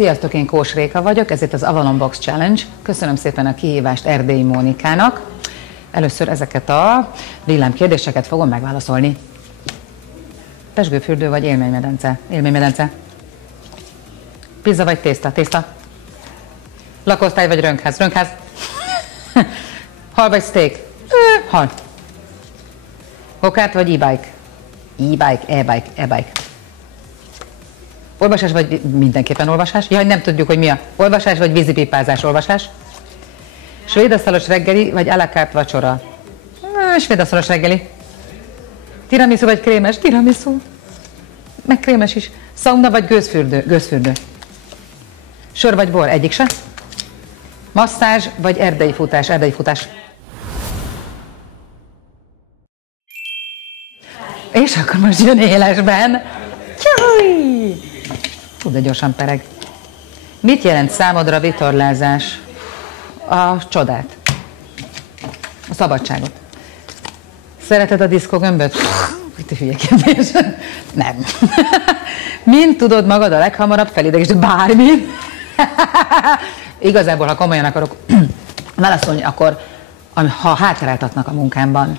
Sziasztok, én Kós Réka vagyok, ez itt az Avalon Box Challenge. Köszönöm szépen a kihívást Erdélyi Mónikának. Először ezeket a villámkérdéseket fogom megválaszolni. Pezsgőfürdő vagy élménymedence? Élménymedence. Pizza vagy tészta? Tészta. Lakosztály vagy rönkház? Rönkház. Hal vagy steak? Hal. Go-kart vagy e-bike? E-bike, e-bike, e-bike. Olvasás vagy mindenképpen olvasás? Jaj, nem tudjuk, hogy mi a olvasás vagy vízipipázás olvasás. Svédasztalos reggeli vagy à la carte vacsora? Svédasztalos reggeli. Tiramisu vagy krémes? Tiramisu. Meg krémes is. Szauna vagy gőzfürdő? Gőzfürdő. Sör vagy bor? Egyik se. Masszázs vagy erdei futás? Erdei futás. És akkor most jön élesben. Jaj! Hú, de gyorsan pereg. Mit jelent számodra vitorlázás? A csodát. A szabadságot. Szereted a diszkógömböt? Itt hülye kérdés. Nem. Mint tudod magad a leghamarabb felidegesíteni? Bármit. Igazából, ha komolyan akarok válaszolni, akkor ha hátráltatnak a munkámban,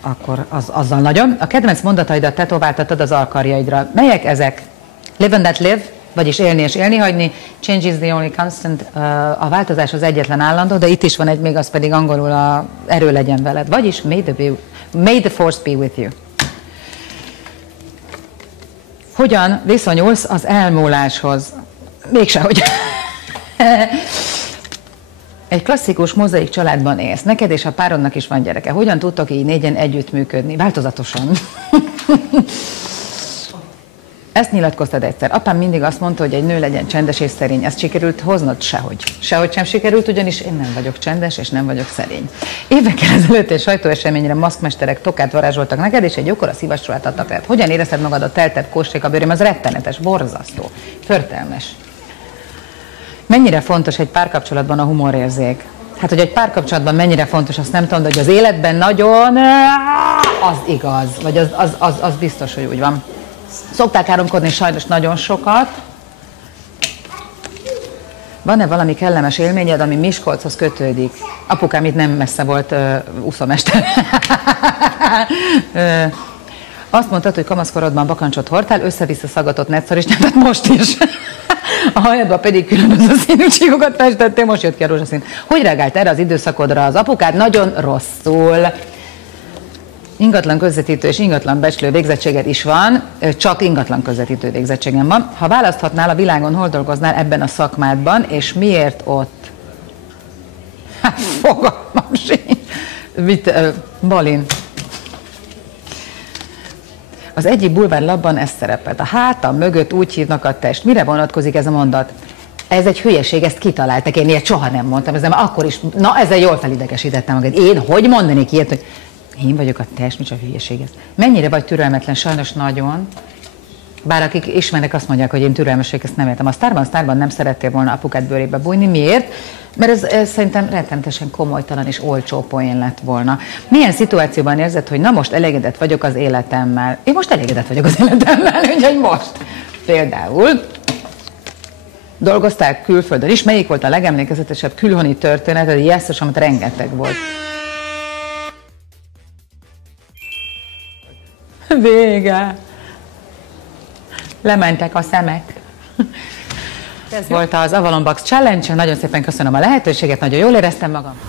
akkor azzal nagyon. A kedvenc mondataidat tetováltatod az alkarjaidra. Melyek ezek? Live and let live, vagyis élni és élni hagyni. Change is the only constant. A változás az egyetlen állandó, de itt is van egy még, az pedig angolul a erő legyen veled. Vagyis may the force be with you. Hogyan viszonyulsz az elmúláshoz? Mégsehogy. Egy klasszikus mozaik családban élsz. Neked és a párodnak is van gyereke. Hogyan tudtok így négyen együttműködni? Változatosan. Ezt nyilatkoztad egyszer. Apám mindig azt mondta, hogy egy nő legyen csendes és szerény. Ezt sikerült hoznod? Sehogy. Sehogy sem sikerült, ugyanis én nem vagyok csendes és nem vagyok szerény. Évekkel ezelőtt egy sajtóeseményre maszkmesterek tokát varázsoltak neked, és egy jókora szívasruhát adtak el. Hogyan érezted magad a teltett Kós Réka bőrém? Az rettenetes, borzasztó, förtelmes. Mennyire fontos egy párkapcsolatban a humorérzék? Hát, hogy egy párkapcsolatban mennyire fontos, azt nem tudom, de hogy az életben nagyon, az igaz, vagy az biztos, hogy úgy van. Szokták káromkodni sajnos nagyon sokat. Van-e valami kellemes élményed, ami Miskolchoz kötődik? Apukám itt nem messze volt úszómester. Azt mondtad, hogy kamaszkorodban bakancsot hordtál, össze-vissza szaggatott netszaristát, most is. A hajadba pedig különböző színű csíkokat festettél, most jött ki a rózsaszín. Hogy reagált erre az időszakodra az apukád? Nagyon rosszul. Ingatlan közvetítő és ingatlan becslő végzettséged is van, csak ingatlan közvetítő végzettségem van. Ha választhatnál a világon, hol dolgoznál ebben a szakmádban, és miért ott? Hát fogalmam sincs. Balin. Az egyik bulvárlapban ez szerepelt. A hátam mögött úgy hívnak a test. Mire vonatkozik ez a mondat? Ez egy hülyeség, ezt kitaláltak. Én ilyet soha nem mondtam. Ez akkor is, na ezzel jól felidegesítettem magad. Én hogy mondanék ilyet, hogy én vagyok a test, micsoda hülyeség ez. Mennyire vagy türelmetlen? Sajnos nagyon. Bár akik ismernek, azt mondják, hogy én türelmes vagyok, ezt nem értem. A sztárban nem szerettél volna apukád bőrébe bújni. Miért? Mert ez szerintem rettenetesen komolytalan és olcsó poén lett volna. Milyen szituációban érzed, hogy na most elégedett vagyok az életemmel? Én most elégedett vagyok az életemmel, úgyhogy most. Például dolgoztál külföldön is. Melyik volt a legemlékezetesebb külhoni történeted? Jesszus, amit rengeteg volt. Vége. Lementek a szemek. Ez volt az Avalon Box Challenge. Nagyon szépen köszönöm a lehetőséget, nagyon jól éreztem magam.